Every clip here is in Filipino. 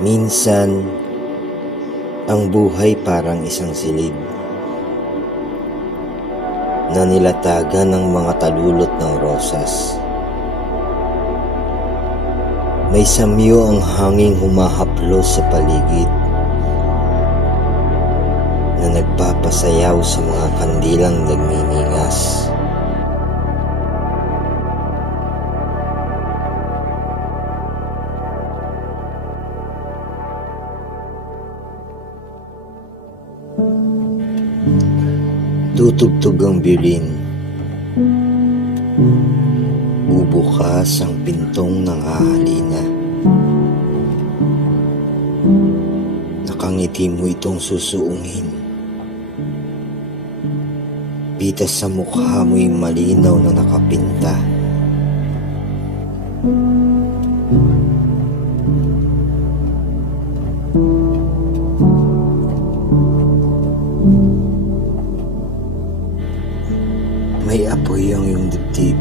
Minsan, ang buhay parang isang silid na nilatagan ng mga talulot ng rosas. May samyo ang hanging humahaplos sa paligid na nagpapasayaw sa mga kandilang nagniningas. Tutugtog ang violin. Bubukas ang pintong ng hahalina. Nakangiti mo itong susuungin. Pitas sa mukha mo'y malinaw na nakapinta. May apoy ang iyong dibdib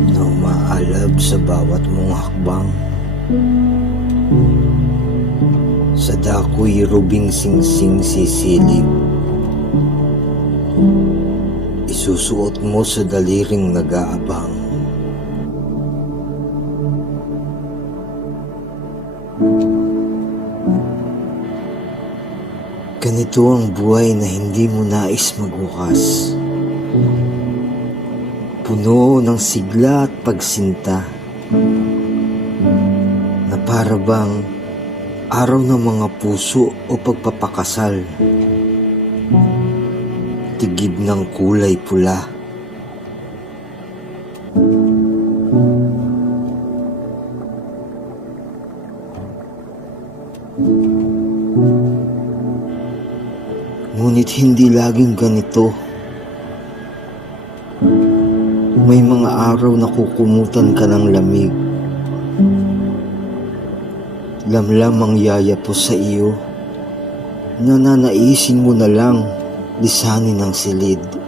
na umaalab sa bawat mong hakbang. Sa dako'y rubing singsing sisilip. Isusuot mo sa daliring nag-aabang. Ganito ang buhay na hindi mo nais magwakas. Puno ng sigla at pagsinta na para bang araw ng mga puso o pagpapakasal. Tigib ng kulay pula. Ngunit hindi laging ganito. May mga araw na kukumutan ka ng lamig. Lamlam ang yayapos sa iyo. Nananaisin mo na lang lisanin ng silid.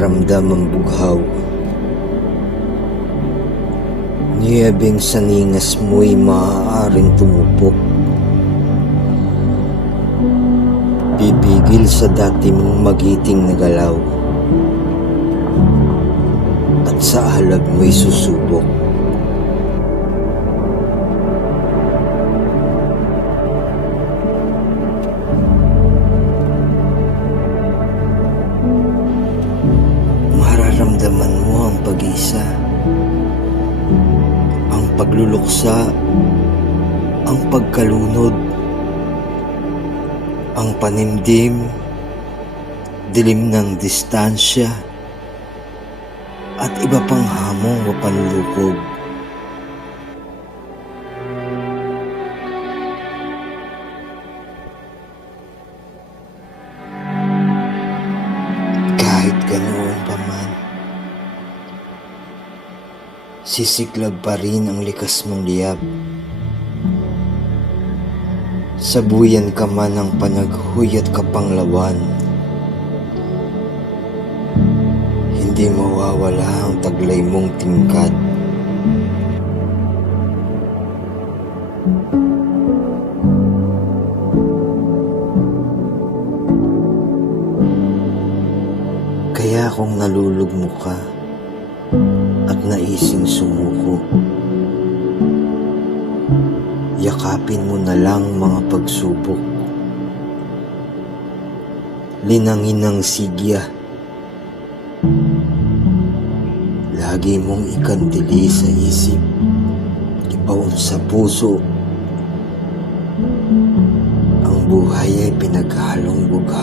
Magpaparamdam ang bughaw. Niyabing sa ningas mo'y maaaring tumupok. Pipigil sa dati mong magiting na galaw. At sa halab mo'y susubok. Pagluluksa, ang pagkalunod, ang panimdim, dilim ng distansya, at iba pang hamong o panlulukog. Kahit ganoon pa sisiklab pa rin ang likas mong liyab. Sabuyan ka man ng panaghuyat kapanglawan. Hindi mawawala ang taglay mong tingkad. Kaya kung nalulug mo ka at naising sumuko, yakapin mo na lang mga pagsubok. Linangin ng sigya. Lagi mong ikantili sa isip, ibaon sa puso. Ang buhay ay pinaghalong pula.